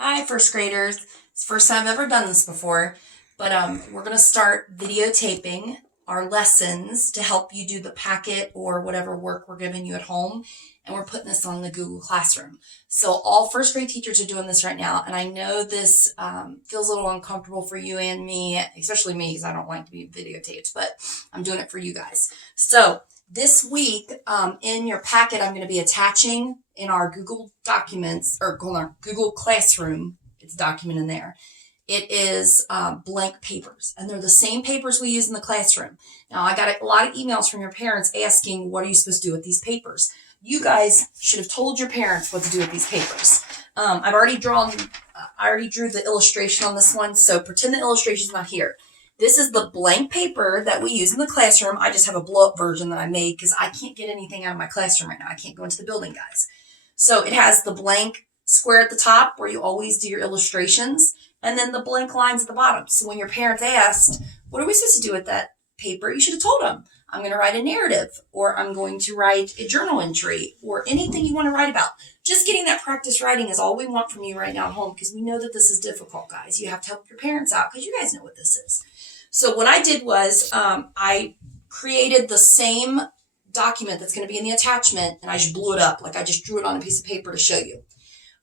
Hi, first graders. It's the first time I've ever done this before, but we're going to start videotaping our lessons to help you do the packet or whatever work we're giving you at home, and we're putting this on the Google Classroom. So all first grade teachers are doing this right now, and I know this feels a little uncomfortable for you and me, especially me because I don't like to be videotaped, but I'm doing it for you guys. So this week in your packet, I'm going to be attaching in our Google Documents, or Google Classroom, it's a document in there. It is blank papers, and they're the same papers we use in the classroom. Now, I got a lot of emails from your parents asking, what are you supposed to do with these papers? You guys should have told your parents what to do with these papers. I already drew the illustration on this one, so pretend the illustration's not here. This is the blank paper that we use in the classroom. I just have a blow-up version that I made because I can't get anything out of my classroom right now. I can't go into the building, guys. So it has the blank square at the top where you always do your illustrations, and then the blank lines at the bottom. So when your parents asked, what are we supposed to do with that paper? You should have told them, I'm going to write a narrative, or I'm going to write a journal entry, or anything you want to write about. Just getting that practice writing is all we want from you right now at home, because we know that this is difficult, guys. You have to help your parents out because you guys know what this is. So what I did was I created the same document that's going to be in the attachment, and I just blew it up. Like I just drew it on a piece of paper to show you.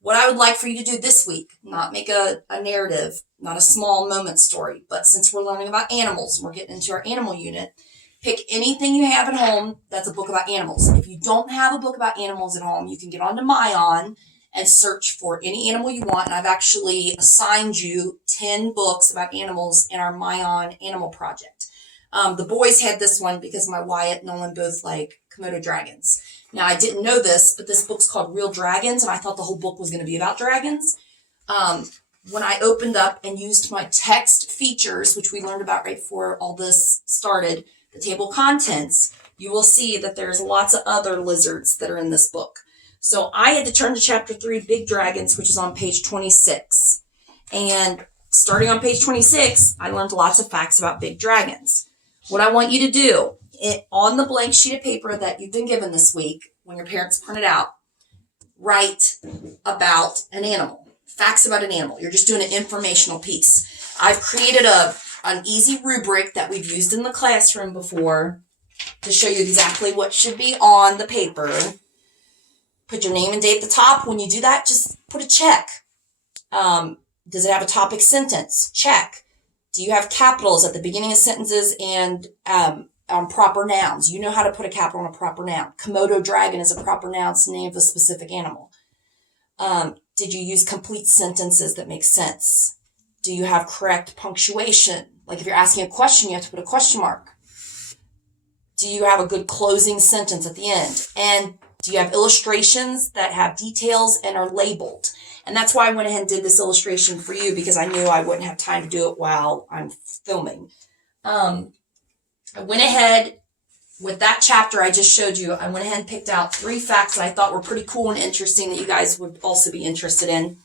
What I would like for you to do this week, not make a narrative, not a small moment story, but since we're learning about animals, we're getting into our animal unit, pick anything you have at home that's a book about animals. If you don't have a book about animals at home, you can get onto Myon and search for any animal you want. And I've actually assigned you 10 books about animals in our Myon Animal Project. The boys had this one because my Wyatt and Nolan both like Komodo dragons. Now, I didn't know this, but this book's called Real Dragons, and I thought the whole book was going to be about dragons. When I opened up and used my text features, which we learned about right before all this started, the table of contents, you will see that there's lots of other lizards that are in this book. So I had to turn to chapter 3, Big Dragons, which is on page 26. And starting on page 26, I learned lots of facts about big dragons. What I want you to do, on the blank sheet of paper that you've been given this week, when your parents print it out, write about an animal, facts about an animal. You're just doing an informational piece. I've created an easy rubric that we've used in the classroom before to show you exactly what should be on the paper. Put your name and date at the top. When you do that, just put a check. Does it have a topic sentence? Check. Do you have capitals at the beginning of sentences and on proper nouns? You know how to put a capital on a proper noun. Komodo dragon is a proper noun. It's the name of a specific animal. Did you use complete sentences that make sense? Do you have correct punctuation? Like if you're asking a question, you have to put a question mark. Do you have a good closing sentence at the end? And do you have illustrations that have details and are labeled? And that's why I went ahead and did this illustration for you, because I knew I wouldn't have time to do it while I'm filming. I went ahead with that chapter I just showed you. I went ahead and picked out 3 facts that I thought were pretty cool and interesting that you guys would also be interested in.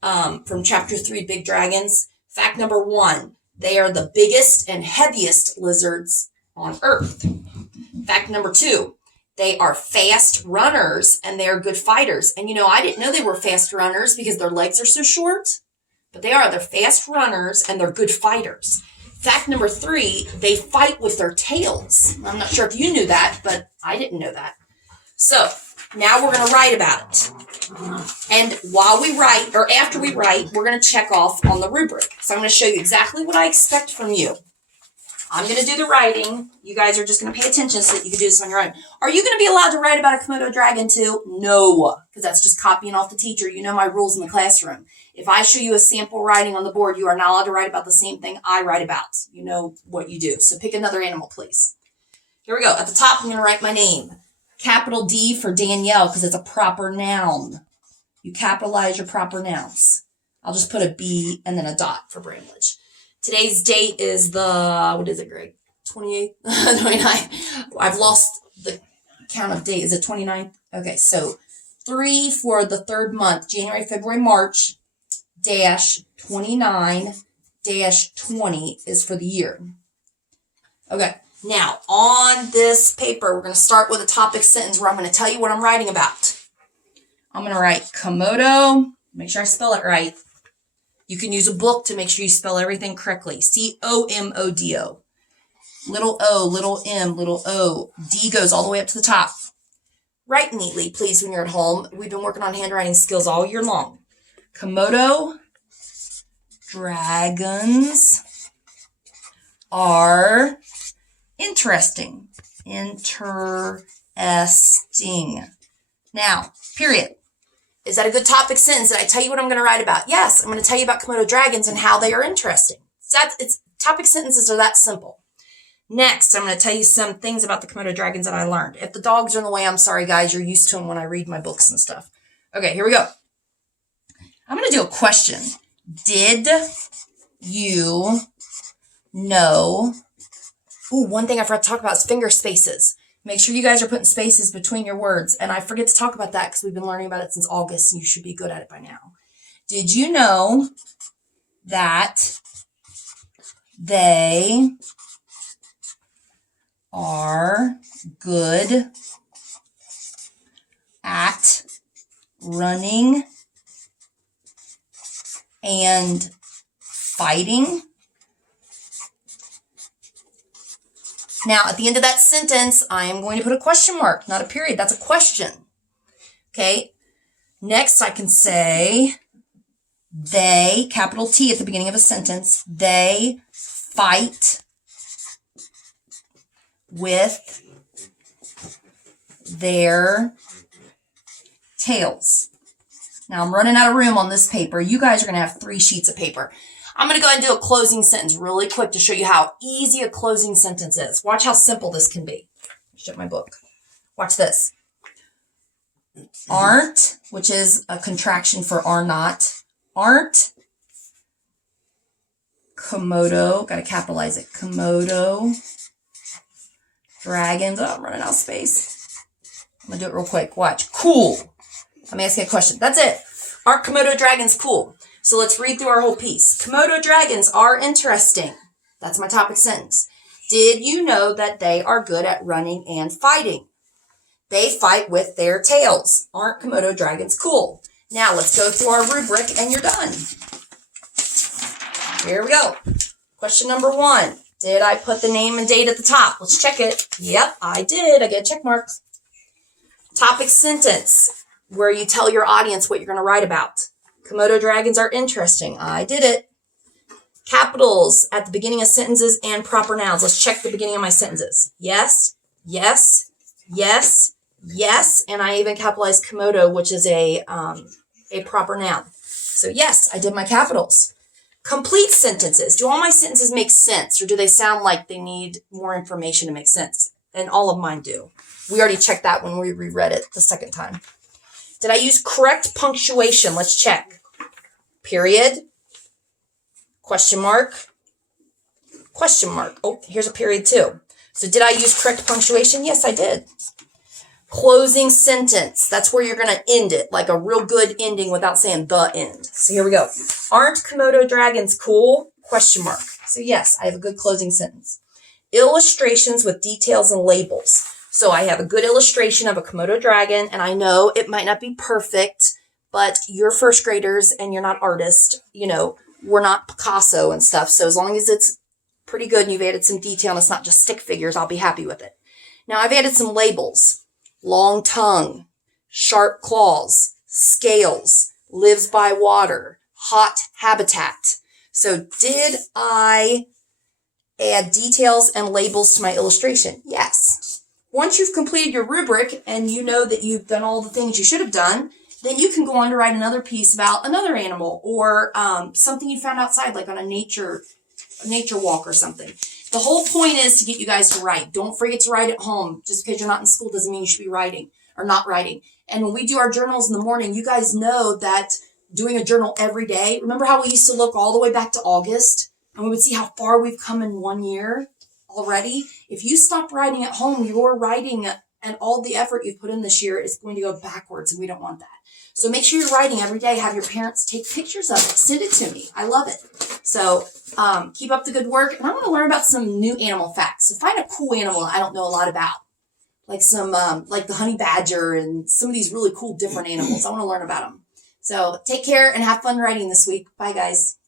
From chapter 3, Big Dragons. Fact number 1, they are the biggest and heaviest lizards on Earth. Fact number 2, they are fast runners and they are good fighters. And you know, I didn't know they were fast runners because their legs are so short, but they are. They're fast runners and they're good fighters. Fact number 3, they fight with their tails. I'm not sure if you knew that, but I didn't know that. So now we're going to write about it. And while we write, or after we write, we're going to check off on the rubric. So I'm going to show you exactly what I expect from you. I'm going to do the writing. You guys are just going to pay attention so that you can do this on your own. Are you going to be allowed to write about a Komodo dragon too? No, because that's just copying off the teacher. You know my rules in the classroom. If I show you a sample writing on the board, you are not allowed to write about the same thing I write about. You know what you do. So pick another animal, please. Here we go. At the top, I'm going to write my name. Capital D for Danielle, because it's a proper noun. You capitalize your proper nouns. I'll just put a B and then a dot for Bramlage. Today's date is the, what is it, Greg? 28th? 29th. I've lost the count of days. Is it 29th? Okay, so 3 for the 3rd month, January, February, March, dash 29, dash 20 is for the year. Okay, now on this paper, we're going to start with a topic sentence where I'm going to tell you what I'm writing about. I'm going to write Komodo Make sure I spell it right. You can use a book to make sure you spell everything correctly. Comodo. Little o, little m, little o. D goes all the way up to the top. Write neatly, please, when you're at home. We've been working on handwriting skills all year long. Komodo dragons are interesting. Interesting. Now, period. Is that a good topic sentence? Did I tell you what I'm going to write about? Yes, I'm going to tell you about Komodo dragons and how they are interesting. Topic sentences are that simple. Next, I'm going to tell you some things about the Komodo dragons that I learned. If the dogs are in the way, I'm sorry, guys. You're used to them when I read my books and stuff. Okay, here we go. I'm going to do a question. Did you know? Ooh, one thing I forgot to talk about is finger spaces. Make sure you guys are putting spaces between your words. And I forget to talk about that because we've been learning about it since August, and you should be good at it by now. Did you know that they are good at running and fighting? Now, at the end of that sentence, I am going to put a question mark, not a period. That's a question. Okay. Next, I can say they, capital T at the beginning of a sentence, they fight with their tails. Now, I'm running out of room on this paper. You guys are going to have 3 sheets of paper. I'm going to go ahead and do a closing sentence really quick to show you how easy a closing sentence is. Watch how simple this can be. Shut my book. Watch this. Aren't, which is a contraction for are not. Aren't Komodo, got to capitalize it. Komodo dragons. Oh, I'm running out of space. I'm going to do it real quick. Watch. Cool. Let me ask you a question. That's it. Aren't Komodo dragons cool? So let's read through our whole piece. Komodo dragons are interesting. That's my topic sentence. Did you know that they are good at running and fighting? They fight with their tails. Aren't Komodo dragons cool? Now let's go through our rubric and you're done. Here we go. Question number 1. Did I put the name and date at the top? Let's check it. Yep, I did. I get a check mark. Topic sentence, where you tell your audience what you're going to write about. Komodo dragons are interesting. I did it. Capitals at the beginning of sentences and proper nouns. Let's check the beginning of my sentences. Yes, yes, yes, yes. And I even capitalized Komodo, which is a proper noun. So yes, I did my capitals. Complete sentences. Do all my sentences make sense, or do they sound like they need more information to make sense? And all of mine do. We already checked that when we reread it the second time. Did I use correct punctuation? Let's check. Period. Question mark. Question mark. Oh, here's a period too. So did I use correct punctuation? Yes, I did. Closing sentence. That's where you're going to end it, like a real good ending without saying the end. So here we go. Aren't Komodo dragons cool? Question mark. So yes, I have a good closing sentence. Illustrations with details and labels. So I have a good illustration of a Komodo dragon, and I know it might not be perfect, but you're first graders and you're not artists. You know, we're not Picasso and stuff. So as long as it's pretty good and you've added some detail and it's not just stick figures, I'll be happy with it. Now I've added some labels. Long tongue, sharp claws, scales, lives by water, hot habitat. So did I add details and labels to my illustration? Yes. Once you've completed your rubric and you know that you've done all the things you should have done, then you can go on to write another piece about another animal or something you found outside, like on a nature walk or something. The whole point is to get you guys to write. Don't forget to write at home. Just because you're not in school doesn't mean you should be writing or not writing. And when we do our journals in the morning, you guys know that doing a journal every day, remember how we used to look all the way back to August and we would see how far we've come in 1 year already? If you stop writing at home, your writing and all the effort you've put in this year is going to go backwards, and we don't want that. So make sure you're writing every day. Have your parents take pictures of it. Send it to me. I love it. So keep up the good work. And I want to learn about some new animal facts. So find a cool animal I don't know a lot about. Like some, like the honey badger and some of these really cool different animals. I want to learn about them. So take care and have fun writing this week. Bye, guys.